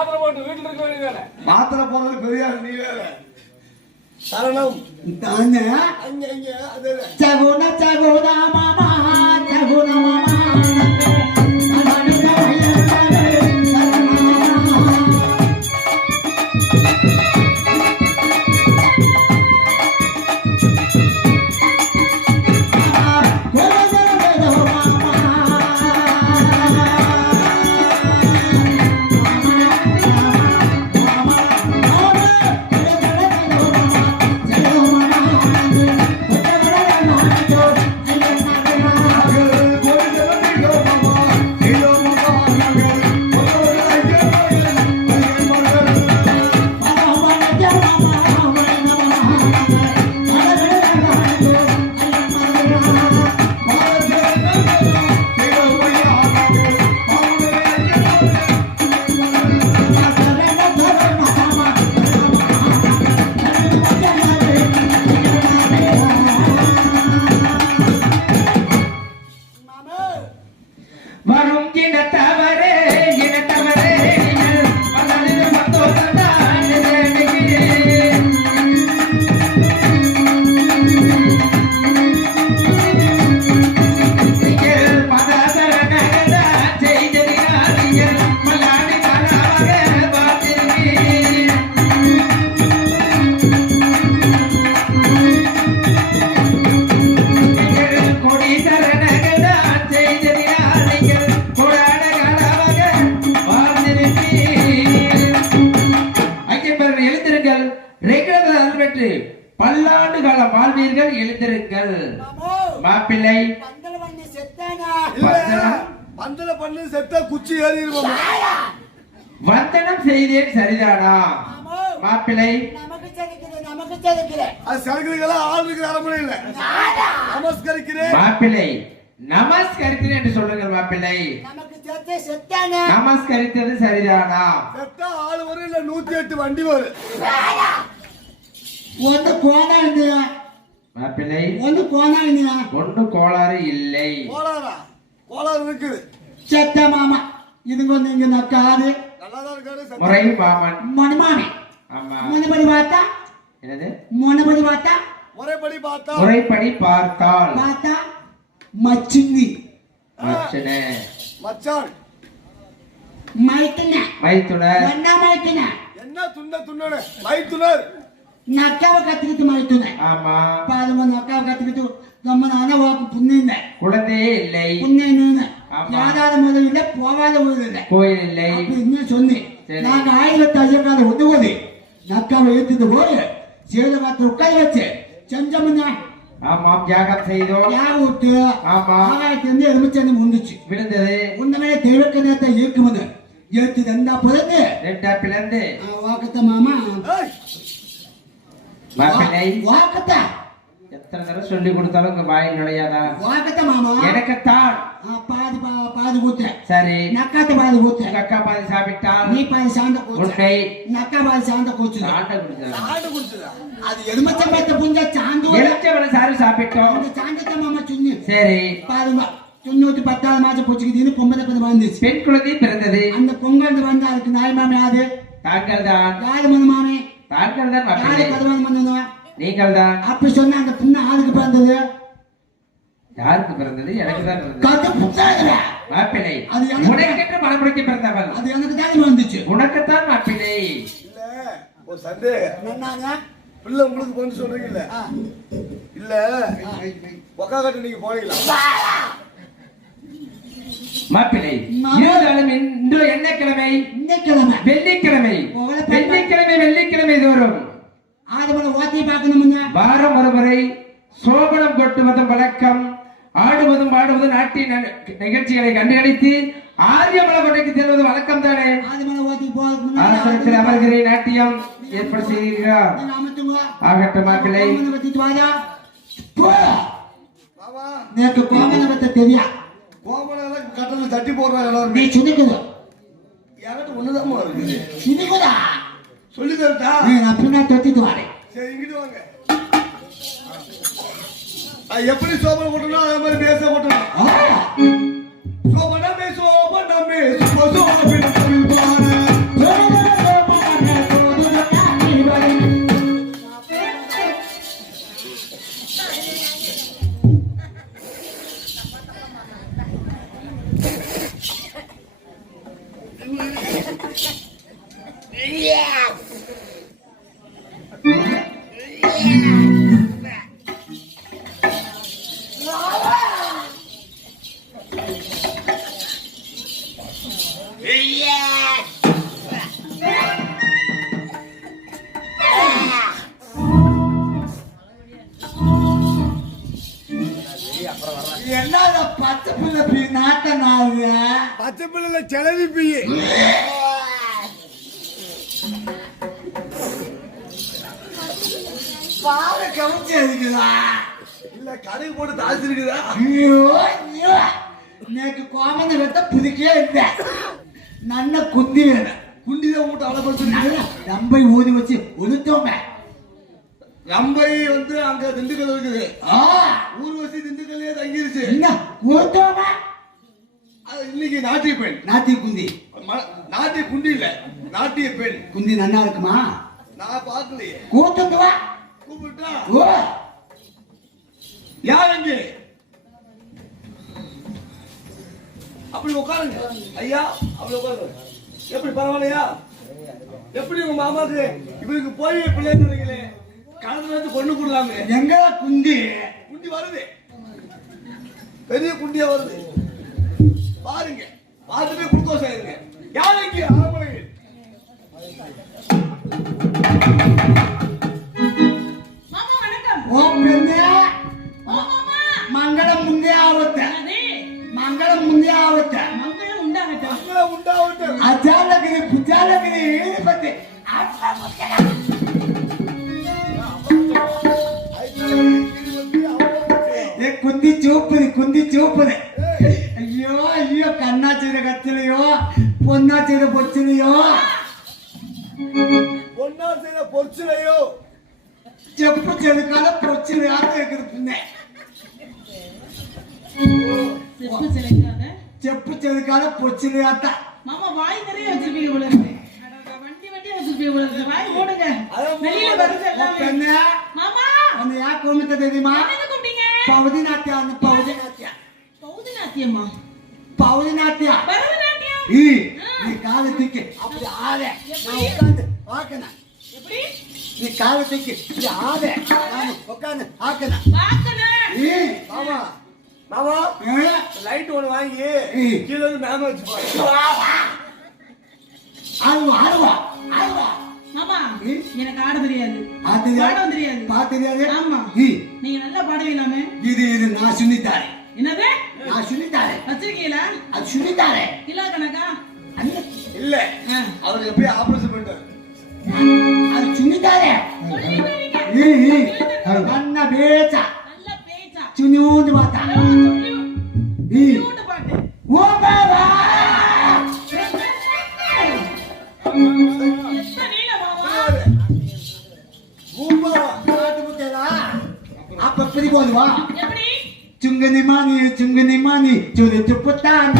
மாத்திரை போட்டு வீட்டுல இருக்க வேண்டியதானே மாத்திரை போறது பெரியார் நீ வேற. சரணம். தானே அங்க அங்க அது சகுன சகுன மாமா சகுன மாமா. பந்தல பண்ணு செத்த குச்சி ஏறி இருக்கும் வந்தனம் செய்தேன் சரிதானா? மாப்பிள்ளை. நமக்கு செதுக்குது நமக்கு செதுக்குது அது சரக்குகளா ஆள் இருக்கிற அரமனை இல்ல நமஸ்கரிக்கிறேன். மாப்பிள்ளை நமஸ்கரித்தேன் என்று சொல்லுங்கள் மாப்பிள்ளை. நமக்கு செத்து செத்தானே? நமஸ்கரித்தது சரிதானா? செத்த ஆள் வரும் இல்ல நூத்தி எட்டு வண்டி வரும். ஒன்று கோணாண்டு. மாப்பிள்ளை. ஒன்று கோணாண்டு. ஒண்ணு கோளாறு இல்லை. கோளாரா கோளாறு இருக்குது. செத்த மாமா. இதுங்க வந்து இங்க நக்காது முறை மாமன் மணிமாமி. ஆமா. முன்னபடி பார்த்தா? என்னது? முன்னபடி பார்த்தா? முறைப்படி பார்த்தா? முறைப்படி பார்த்தால். பார்த்தா? மச்சிந்தி. மச்சனே. மச்சான். மைத்துன மைத்துனர். என்ன மைத்துன என்ன துண்ட துண்ணனு? மைத்துனர். நக்காவை கத்துக்கிட்டு மைத்துன ஆமா. பாருங்க நக்காவை கத்துக்கிட்டு நம்ம நானே வாக்கு புண்ணியந்த குழந்தையே இல்லை. புண்ணியன்னு யாராத முதல் இல்லை போகாத முதல் இல்லை கோயில் இல்லை அப்படின்னு சொன்னேன். சரி. நாங்க ஆயிரத்தி ஐயக்கார ஒதுவது நக்காவை ஏத்துட்டு போய் சேதகாத்த உட்கார வச்சு செஞ்சமுன்னா ஆமாம் தியாகம் செய்தோம். யா விட்டு ஆமா. ஆகாயத்துல இருந்து எலுமிச்சந்தி முந்துச்சு. விழுந்தது. உன்னமே தெய்வக்க நேரத்தை இயக்குவது ஏத்து ரெண்டா பிறந்து ரெண்டா பிளந்து. வாக்கத்த மாமா. வாக்கத்த. எத்தனை தடவை சொல்லி கொடுத்தாலும் உங்க வாயில் நுழையாதா? வாக்கத்த மாமா. எனக்குத்தான். ஆ, பாதி பா- பாதி ஊத்த. சரி. நக்காத்த பாதி ஊத்த. அக்கா பாதி சாப்பிட்டால் நீ பாதி சாந்த கூச்சு. நக்கா பாதி சாந்த கூச்சு ஆண்ட குடிச்சாங்க ஆண்டு குடிச்சதா? அது எலுமிச்சம்பழத்தை புஞ்ச சாந்து ஊத்த. எலுச்சவள சாறு சாப்பிட்டோம். அந்த சாந்தத்தை மாமா சுண்ணி சரி. பாருங்க தொண்ணூத்தி பத்தாவது மாசம் போச்சுக்கிட்டு பொம்பளை கொஞ்சம் வந்துச்சு பெண் குழந்தை பிறந்தது. அந்த பொங்கல் வந்து அதுக்கு நாய் மாமி யாது தாங்கள் தான் யாரு மந்த மாமி தாங்கள் தான். நீங்கள் தான் அப்படி சொன்னா அந்த புண்ணு ஆளுக்கு பிறந்தது? யாருக்கு பிறந்தது? எனக்கு தான் பிறந்தது. மாப்பிள்ளை. உனக்கென்று மனமுடிக்க பிறந்தவள். அது எனக்கு தான் வந்துச்சு உனக்குத்தான் மாப்பிள்ளை. இல்ல ஒரு சந்தேகம் என்னங்க? பிள்ளை உங்களுக்கு பொண்ணு சொல்றீங்க இல்ல இல்ல ஒக்கா கட்டு நீங்க போனீங்களா மாப்பிள்ளை. இருந்தாலும் இன்று என்ன கிழமை வெள்ளிக்கிழமை. வெள்ளிக்கிழமை வெள்ளிக்கிழமை தோறும் ஆறு மணி ஓத்தி பார்க்கணுமுங்க வாரம் ஒருமுறை சோபனம் கொட்டுவதும் வழக்கம். ஆடுவதும் பாடுவதும் நாட்டிய ந- நிகழ்ச்சிகளை கண்டுகளித்து ஆரியமல கொட்டைக்கு செல்வது வழக்கம் தானே ஆறு மணி ஓத்தி அரசத்தில் போகிறதுக்கு அமர்கிறை நாட்டியம் ஏற்பாடு செய்கிறீர்களா? அமைச்சுங்க ஆகட்டும் மாப்பிள்ளை கோமனை எனக்கு கோமனை பத்த தெரியா? கோமணம் கட்டண தட்டி போடுறாங்க நீ எல்லாருமே. சுனிக்குது எனக்கு எப்படி சோபன் கொட்டணும் அதே மாதிரி பேச கொட்டணும் சோபனா பேசுவோம் சோபன் Yeah. செலவி பீய் பாரு கவுச்சி இருக்குதா இல்ல கடுகு போட்டு தாழ்த்திருக்குதா ஐயோ ஐயோ. எனக்கு கோமந்த வெட்ட புதுக்கே இல்லை. நன்ன குந்தி வேணும். குண்டிதான் அவ்வளவு நல்ல நம்பை ஊதி வச்சு ஒழுத்தோங்க ரம்பை வந்து அங்க திண்டுக்கல் இருக்குது. ஆ. ஊர்வசி திண்டுக்கல்லே தங்கிருச்சு. என்ன அது இன்னைக்கு நாட்டிய பெண். நாத்தி குந்தி. நாட்டிய குண்டி இல்ல. நாட்டிய பெண். குந்தி நன்னா இருக்குமா? நான் பார்க்கலையே. கூத்தந்து வா கூப்பிட்டா? ஓ. யார் அங்கே? அப்படி உட்காருங்க. ஐயா அப்படி உட்காருங்க. எப்படி பரவாயில்லையா? எப்படி உங்க மாமாக்கு இவருக்கு போய் பிள்ளை சொன்னீங்களே கலந்து வச்சு கொண்டு கொடுலாமே எங்க குந்தி? குண்டி வருது. பெரிய குண்டியா வருது. Aí tu இருந்தேன் செப்பு மாமா வாய் நிறைய வச்சிருப்பீங்க உங்களுக்கு வண்டி வண்டி வச்சிருப்பீங்க உங்களுக்கு வாய் ஓடுங்க வெளியில வருது எல்லாமே. மாமா! அந்த யா கோமித்த தெரியுமா? கூப்பிட்டீங்க? பவுதி நாட்டியா? அந்த பவுதி நாட்டியா? பவுதி நாட்டியம்மா. பவுதி நாட்டியா? பரதநாட்டியம் நீ காலை தூக்கி. அப்படி ஆளே. நான் உட்காந்து பார்க்கணும். எப்படி? நீ காலை தூக்கி இப்படி ஆத உட்காந்து ஆக்கண மாமா. மாமா லைட் ஒன்று வாங்கி கீழே வந்து மேல வச்சு ஆடுவா ஆடுவா. ஆடுவா. மாமா எனக்கு ஆட தெரியாது. பாடம் தெரியாது. பாட தெரியாது? ஆமா. நீங்க நல்லா பாடுவீங்களாமே இது இது நான் சுனிதாரே என்னது? நான் சுனிதாரே வச்சிருக்கீங்களா? அது சுனிதாரே கிலோ கணக்கா? இல்ல. அவர் எப்படி ஆபரேஷன் பண்ணிட்டாரு. அது சுனிதாரே இரு இரு கண்ண பேச்சா? சுனியூண்டு பார்த்தா? அப்ப பிரிபோதுவா சுங்கனி மாணி சுங்கனி மாணி சுரு துப்புத்தான்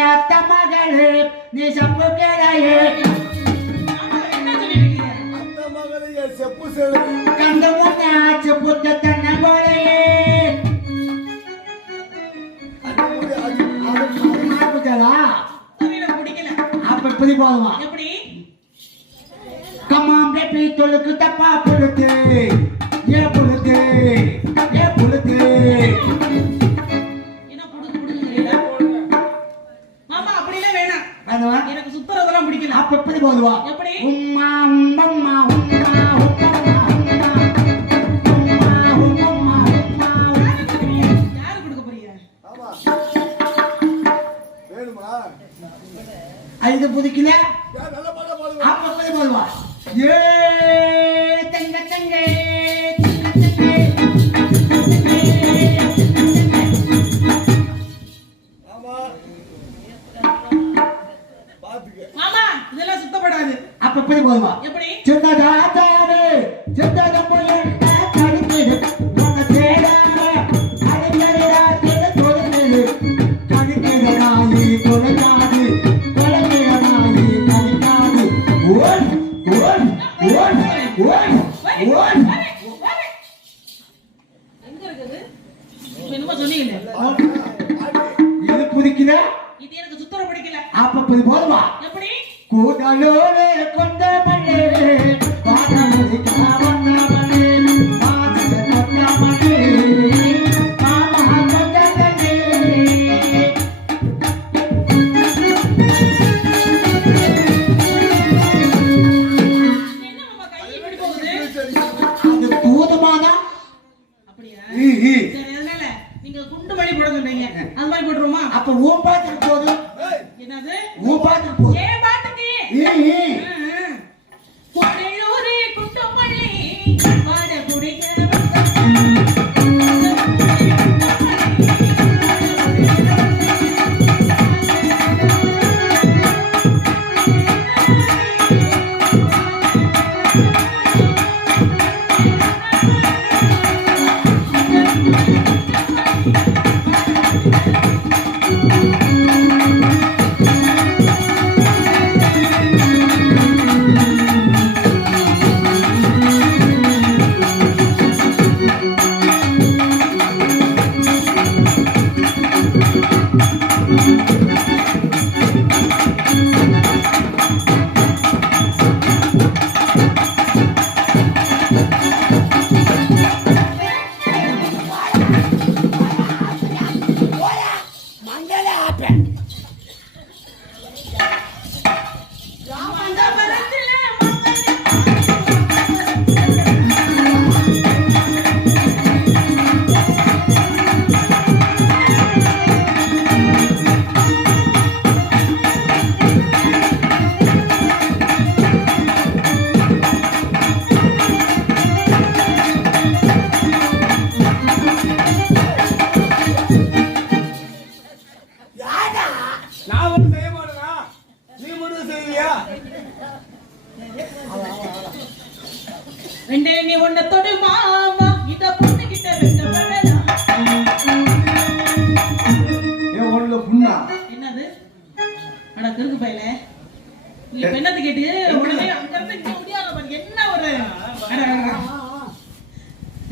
அத்த மகளே நீ செப்பு கேளையே. செப்பு கந்த முன்னாச்சு புத்த தன்ன போலையே. அப்ப புதி போதுமா? எப்படி? கம்மாம்பே பீ தொழுக்கு தப்பா பொழுது ஏ பிடிக்கல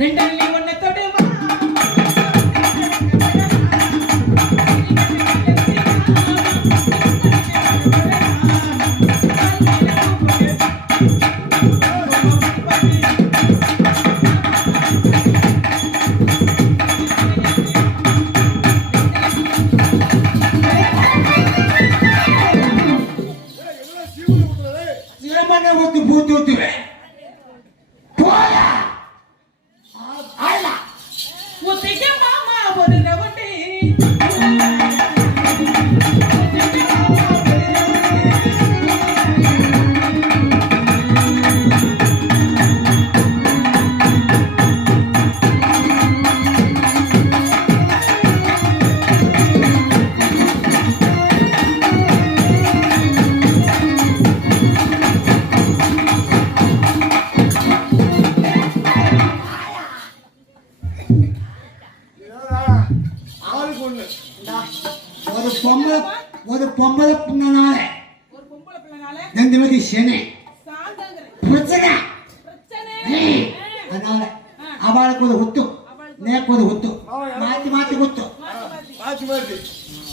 ரெண்டு நீ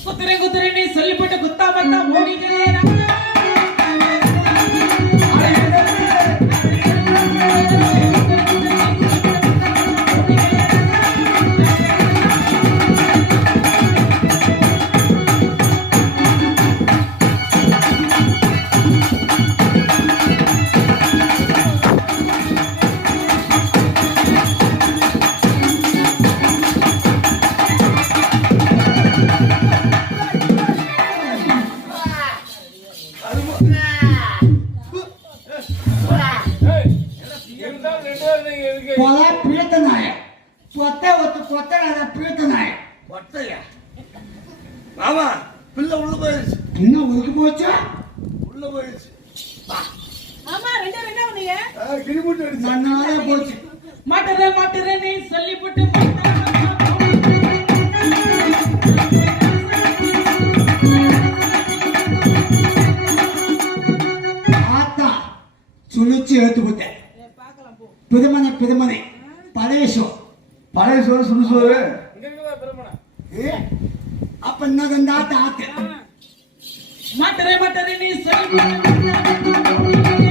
ಗೊತ್ತರೆ ಗೊತ್ತರೆ ನೀ ಸೊಲ್ಲಿಪಟ್ಟು ಗೊತ್ತಾಮಟ್ಟ ಹೋಗಿದ್ದೇನೆ பொத்த ஒத்து பீத்த நாய ஒத்தையா மாமா பிள்ளை உள்ள போயிருச்சு இன்னும் போச்சா? உள்ள போயிருச்சு வா. ஆமா ரெண்டு ரெண்டா வந்தீங்க கிளிமுட்டு அடிச்சு. நன்னாலே போச்சு. மாட்டுற மாட்டுற நீ சொல்லிவிட்டு ஆத்தா சுழிச்சு ஏத்து போட்டேன். பார்க்கலாம் போ. பிதமனை பிதமனை. பழையசோ பழைய சோறு சுடு சோறு. ஏ அப்ப என்ன ஆத்த ஆத்து மாட்டுற மாட்டுற நீ சொல்லிவிட்டு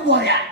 போட்டு அவன்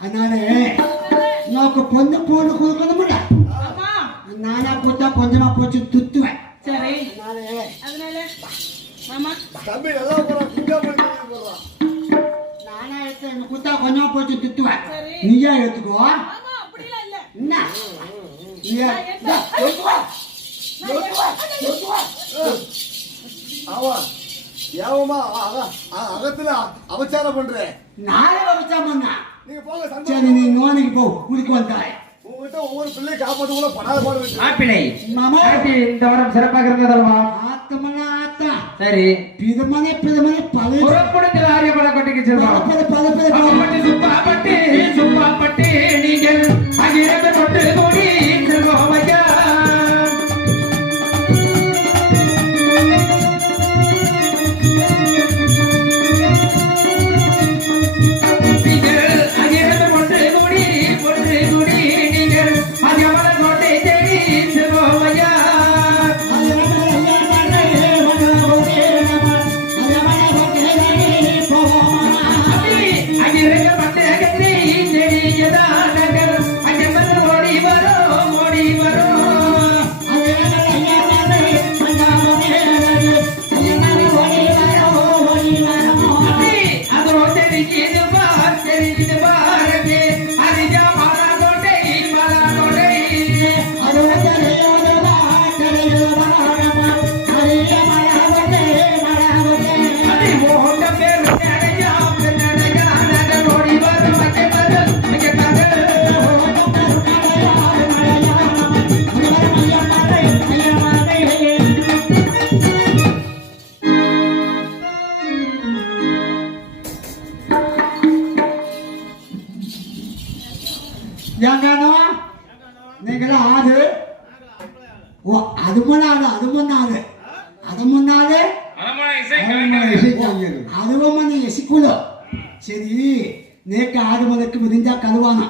అన్నానే. నాకు పొంద పోను కూరుకున్నమాట నానా పొద్ద పొందన పొచ్చు காப்பாற்ற கூட படாத பாடு மாமா. நாட்டி இந்த வாரம் சிறப்பாக இருந்ததல்வா ஆத்தமனா ஆத்தா. சரி. பிதமனை பிதமனை பழைய புறப்படுத்த ஆரியமலை கோட்டைக்கு செல்வோம் பல பல பல அப்பட்டு சுப்பாப்பட்டு சுப்பாப்பட்டு. ஏங்கானோ நீங்களா ஆறு? ஓ அது முன்னாடு அது முன்னாடு அது முன்னாடு அதுவும் நீ எசிக்குள்ள சரி நேக்கு ஆறு மதக்கு விரிஞ்சா கழுவானா?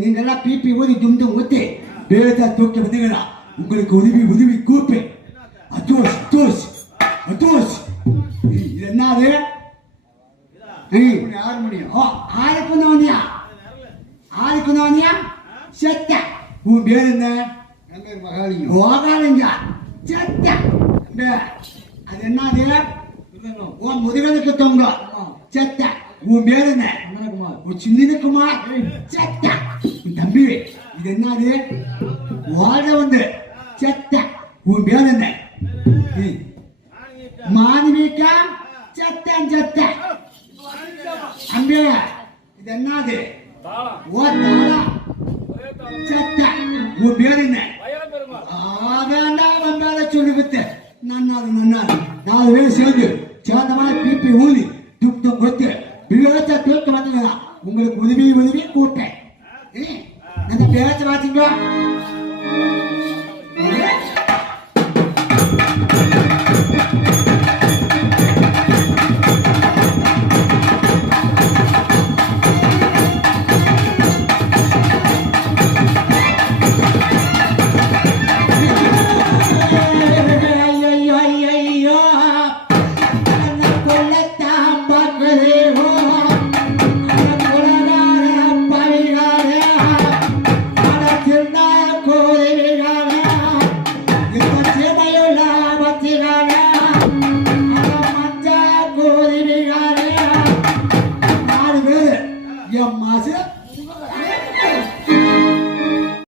நீங்கெல்லாம் பிபி ஊதி தும் ஊத்தி பேதா தூக்கி வந்தீங்களா உங்களுக்கு உதவி உதவி கூப்பேன் அத்தோஸ் அத்தோஸ் அத்தோஸ். இது என்னது? ஆறு மணியா? ஓ ஆறுக்கு ஆறுக்கு நோனியா செத்த. உன் பேர் என்ன? மகாலிங்க மகாலிங்க. செத்த. அது என்னது உன் முதுகலுக்கு தொங்க. செத்த. உன் பேர் என்ன? உன் சின்னக்குமார் செத்த. உன் தம்பி. இது என்னது வாழ வந்து.